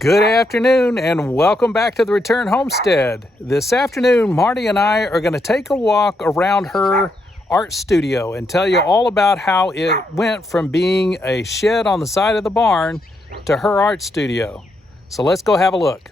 Good afternoon and welcome back to the Return Homestead. This afternoon, Marty and I are going to take a walk around her art studio and tell you all about how it went from being a shed on the side of the barn to her art studio. So let's go have a look.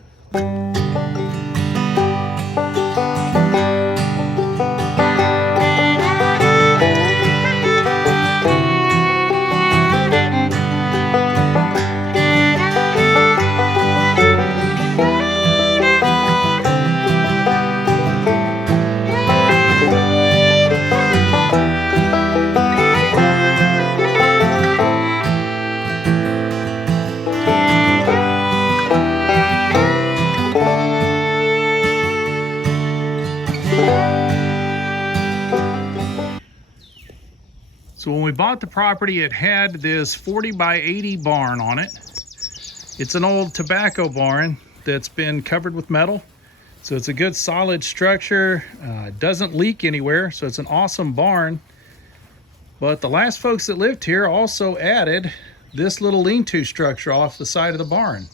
So when we bought the property, it had this 40 by 80 barn on it. It's an old tobacco barn that's been covered with metal. So it's a good solid structure, doesn't leak anywhere. So it's an awesome barn. But the last folks that lived here also added this little lean-to structure off the side of the barn.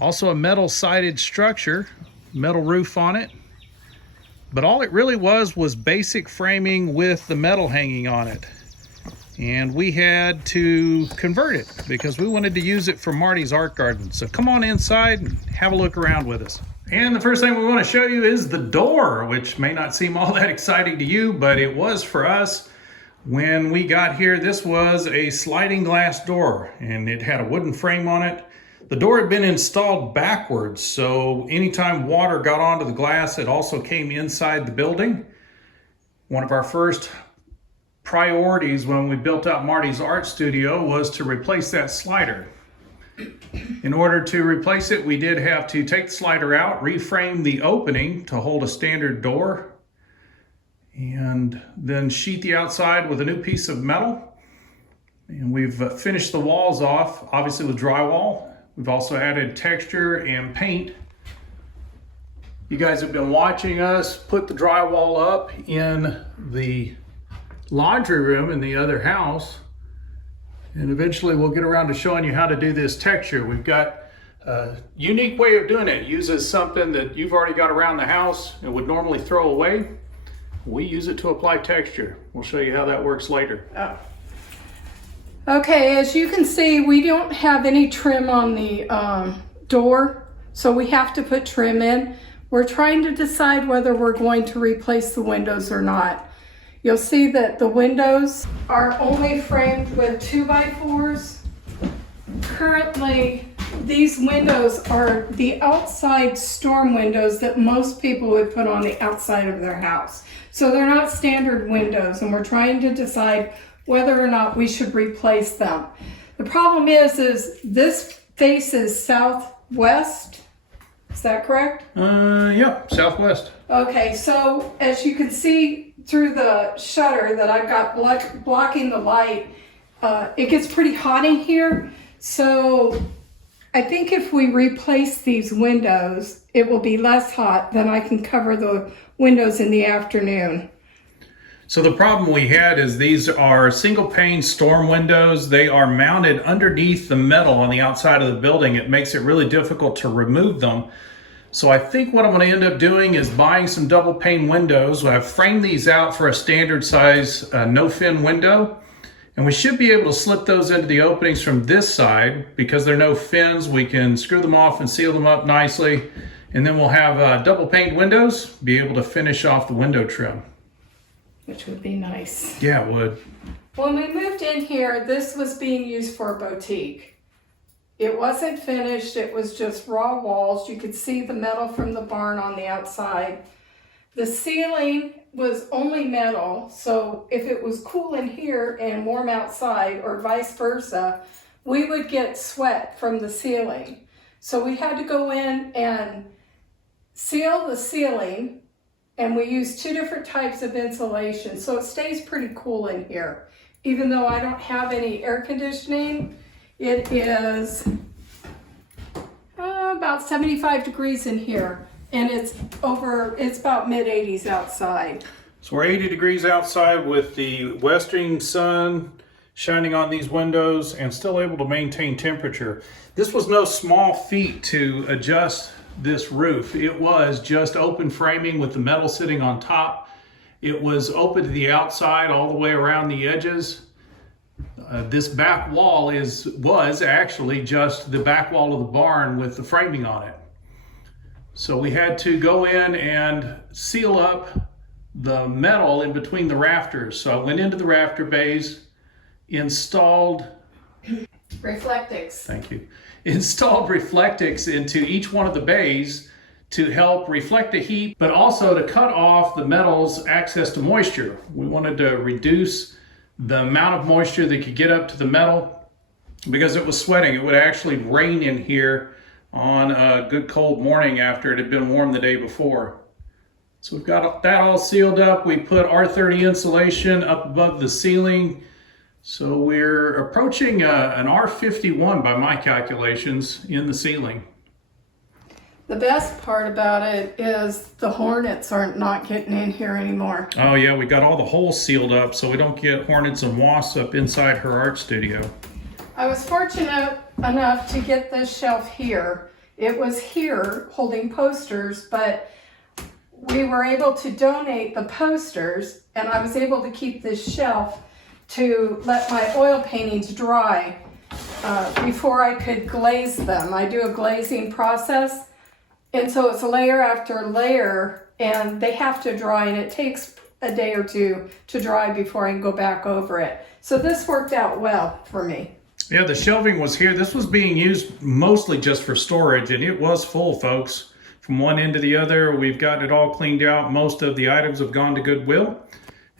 Also a metal sided structure, metal roof on it. But all it really was basic framing with the metal hanging on it. And we had to convert it because we wanted to use it for Marty's art garden. So come on inside and have a look around with us. And the first thing we want to show you is the door, which may not seem all that exciting to you, but it was for us. When we got here, this was a sliding glass door and it had a wooden frame on it. The door had been installed backwards, so anytime water got onto the glass, it also came inside the building. One of our first priorities when we built out Marty's art studio was to replace that slider. In order to replace it, we did have to take the slider out, reframe the opening to hold a standard door, and then sheet the outside with a new piece of metal. And we've finished the walls off, obviously with drywall. We've also added texture and paint. You guys have been watching us put the drywall up in the laundry room in the other house. And eventually we'll get around to showing you how to do this texture. We've got a unique way of doing it. It uses something that you've already got around the house and would normally throw away. We use it to apply texture. We'll show you how that works later. Okay, as you can see, we don't have any trim on the door, so we have to put trim in. We're trying to decide whether we're going to replace the windows or not. You'll see that the windows are only framed with 2x4s. Currently, these windows are the outside storm windows that most people would put on the outside of their house. So they're not standard windows, and we're trying to decide whether or not we should replace them. The problem is this faces southwest. Is that correct? Yep, southwest. Okay, so as you can see through the shutter that I've got blocking the light, it gets pretty hot in here. So I think if we replace these windows, it will be less hot, then I can cover the windows in the afternoon. So the problem we had is these are single pane storm windows. They are mounted underneath the metal on the outside of the building. It makes it really difficult to remove them. So I think what I'm going to end up doing is buying some double pane windows. I've framed these out for a standard size no fin window. And we should be able to slip those into the openings from this side. Because they're no fins, we can screw them off and seal them up nicely. And then we'll have double pane windows, be able to finish off the window trim. Which would be nice. Yeah, it would. When we moved in here, this was being used for a boutique. It wasn't finished, it was just raw walls. You could see the metal from the barn on the outside. The ceiling was only metal, so if it was cool in here and warm outside, or vice versa, we would get sweat from the ceiling. So we had to go in and seal the ceiling. And we use two different types of insulation, so it stays pretty cool in here. Even though I don't have any air conditioning, it is about 75 degrees in here, and it's about mid-80s outside. So we're 80 degrees outside with the westering sun shining on these windows and still able to maintain temperature. This was no small feat to adjust this roof. It was just open framing with the metal sitting on top. It was open to the outside all the way around the edges. This back wall was actually just the back wall of the barn with the framing on it. So we had to go in and seal up the metal in between the rafters. So I went into the rafter bays, installed Reflectix. Thank you. Installed Reflectix into each one of the bays to help reflect the heat, but also to cut off the metal's access to moisture. We wanted to reduce the amount of moisture that could get up to the metal because it was sweating. It would actually rain in here on a good cold morning after it had been warm the day before. So we've got that all sealed up. We put R30 insulation up above the ceiling. So we're approaching an R51 by my calculations in the ceiling. The best part about it is the hornets aren't not getting in here anymore. Oh yeah, we got all the holes sealed up so we don't get hornets and wasps up inside her art studio. I was fortunate enough to get this shelf here. It was here holding posters, but we were able to donate the posters and I was able to keep this shelf to let my oil paintings dry before I could glaze them. I do a glazing process, and so it's layer after layer, and they have to dry, and it takes a day or two to dry before I can go back over it. So this worked out well for me. Yeah, the shelving was here. This was being used mostly just for storage, and it was full, folks. From one end to the other, we've got it all cleaned out. Most of the items have gone to Goodwill.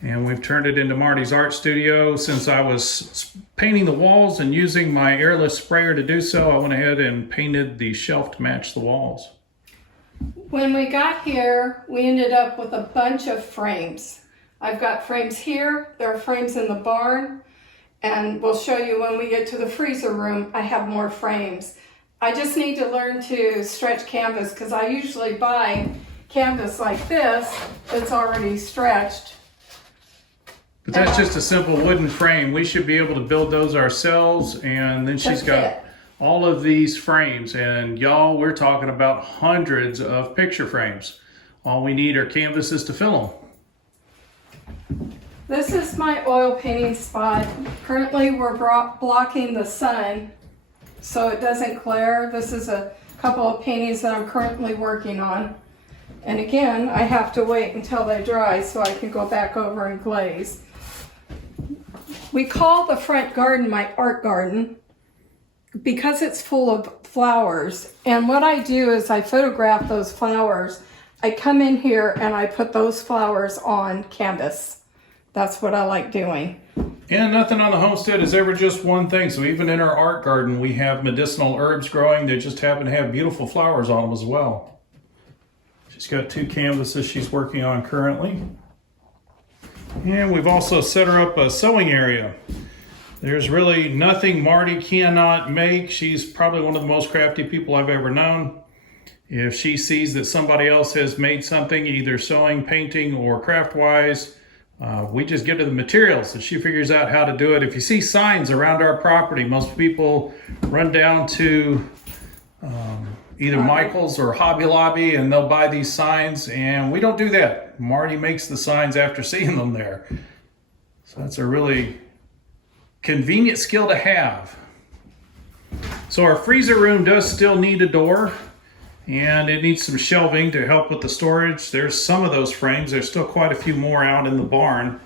And we've turned it into Marty's art studio. Since I was painting the walls and using my airless sprayer to do so, I went ahead and painted the shelf to match the walls. When we got here, we ended up with a bunch of frames. I've got frames here, there are frames in the barn, and we'll show you when we get to the freezer room, I have more frames. I just need to learn to stretch canvas because I usually buy canvas like this that's already stretched. But that's just a simple wooden frame. We should be able to build those ourselves. And then she's got all of these frames. And y'all, we're talking about hundreds of picture frames. All we need are canvases to fill them. This is my oil painting spot. Currently we're blocking the sun so it doesn't glare. This is a couple of paintings that I'm currently working on. And again, I have to wait until they dry so I can go back over and glaze. We call the front garden my art garden because it's full of flowers. And what I do is I photograph those flowers. I come in here and I put those flowers on canvas. That's what I like doing. And nothing on the homestead is ever just one thing. So even in our art garden, we have medicinal herbs growing that just happen to have beautiful flowers on them as well. She's got 2 canvases she's working on currently. And we've also set her up a sewing area. There's really nothing Marty cannot make. She's probably one of the most crafty people I've ever known. If she sees that somebody else has made something, either sewing, painting, or craft-wise, we just get to the materials and she figures out how to do it. If you see signs around our property, most people run down to either Michael's or Hobby Lobby and they'll buy these signs, and we don't do that. Marty makes the signs after seeing them there. So that's a really convenient skill to have. So our freezer room does still need a door, and it needs some shelving to help with the storage. There's some of those frames. There's still quite a few more out in the barn.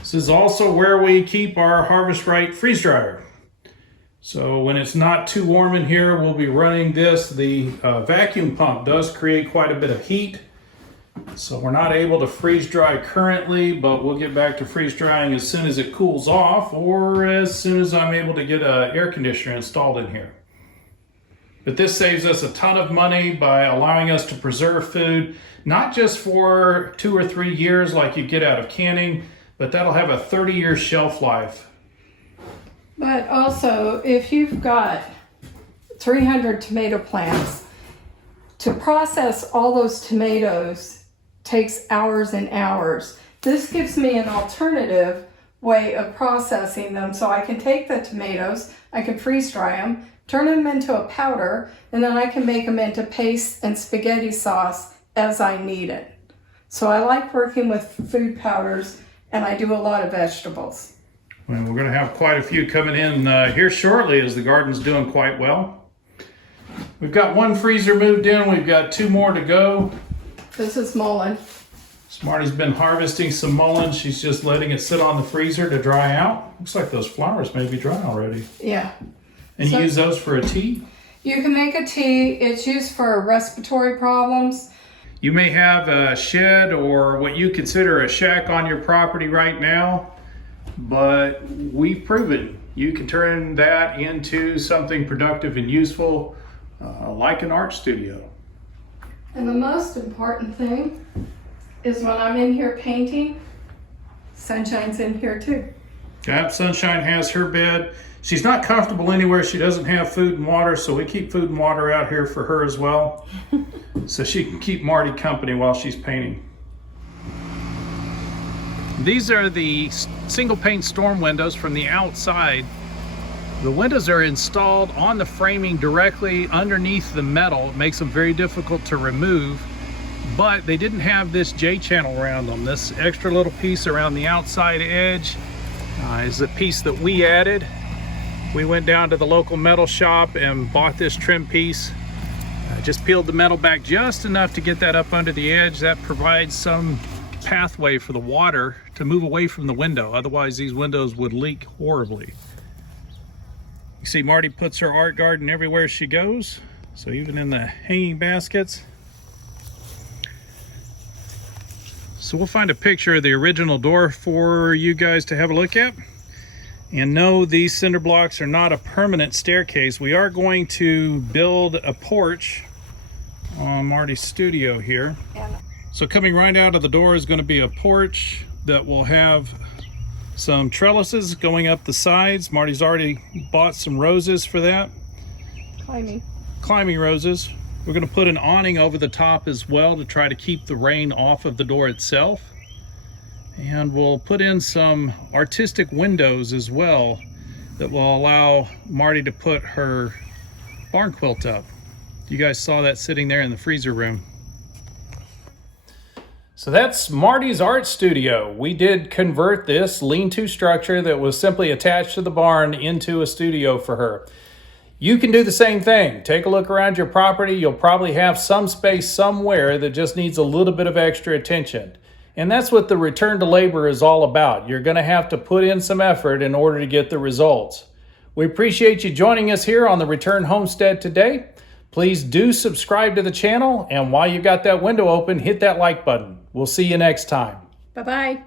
This is also where we keep our Harvest Right freeze dryer. So when it's not too warm in here, we'll be running this. The vacuum pump does create quite a bit of heat. So we're not able to freeze dry currently, but we'll get back to freeze drying as soon as it cools off or as soon as I'm able to get an air conditioner installed in here. But this saves us a ton of money by allowing us to preserve food, not just for 2 or 3 years like you get out of canning, but that'll have a 30-year shelf life. But also, if you've got 300 tomato plants, to process all those tomatoes takes hours and hours. This gives me an alternative way of processing them. So I can take the tomatoes, I can freeze dry them, turn them into a powder, and then I can make them into paste and spaghetti sauce as I need it. So I like working with food powders, and I do a lot of vegetables. Well, we're going to have quite a few coming in here shortly as the garden's doing quite well. We've got one freezer moved in. We've got 2 more to go. This is mullein. Smarty's been harvesting some mullein. She's just letting it sit on the freezer to dry out. Looks like those flowers may be dry already. Yeah. And you use those for a tea? You can make a tea. It's used for respiratory problems. You may have a shed or what you consider a shack on your property right now, but we've proven you can turn that into something productive and useful, like an art studio. And the most important thing is when I'm in here painting, Sunshine's in here too. Yep, Sunshine has her bed. She's not comfortable anywhere she doesn't have food and water, so we keep food and water out here for her as well, so she can keep Marty company while she's painting. These are the single pane storm windows from the outside. The windows are installed on the framing directly underneath the metal. It makes them very difficult to remove, but they didn't have this J-channel around them. This extra little piece around the outside edge is the piece that we added. We went down to the local metal shop and bought this trim piece. Just peeled the metal back just enough to get that up under the edge. That provides some pathway for the water to move away from the window. Otherwise, these windows would leak horribly. You see Marty puts her art garden everywhere she goes. So even in the hanging baskets. So we'll find a picture of the original door for you guys to have a look at. And no, these cinder blocks are not a permanent staircase. We are going to build a porch on Marty's studio here. So coming right out of the door is going to be a porch that will have some trellises going up the sides. Marty's already bought some roses for that. Climbing roses. We're going to put an awning over the top as well to try to keep the rain off of the door itself. And we'll put in some artistic windows as well that will allow Marty to put her barn quilt up. You guys saw that sitting there in the freezer room. So that's Marty's art studio. We did convert this lean-to structure that was simply attached to the barn into a studio for her. You can do the same thing. Take a look around your property. You'll probably have some space somewhere that just needs a little bit of extra attention. And that's what the return to labor is all about. You're going to have to put in some effort in order to get the results. We appreciate you joining us here on the Return Homestead today. Please do subscribe to the channel, and while you got that window open, hit that like button. We'll see you next time. Bye-bye.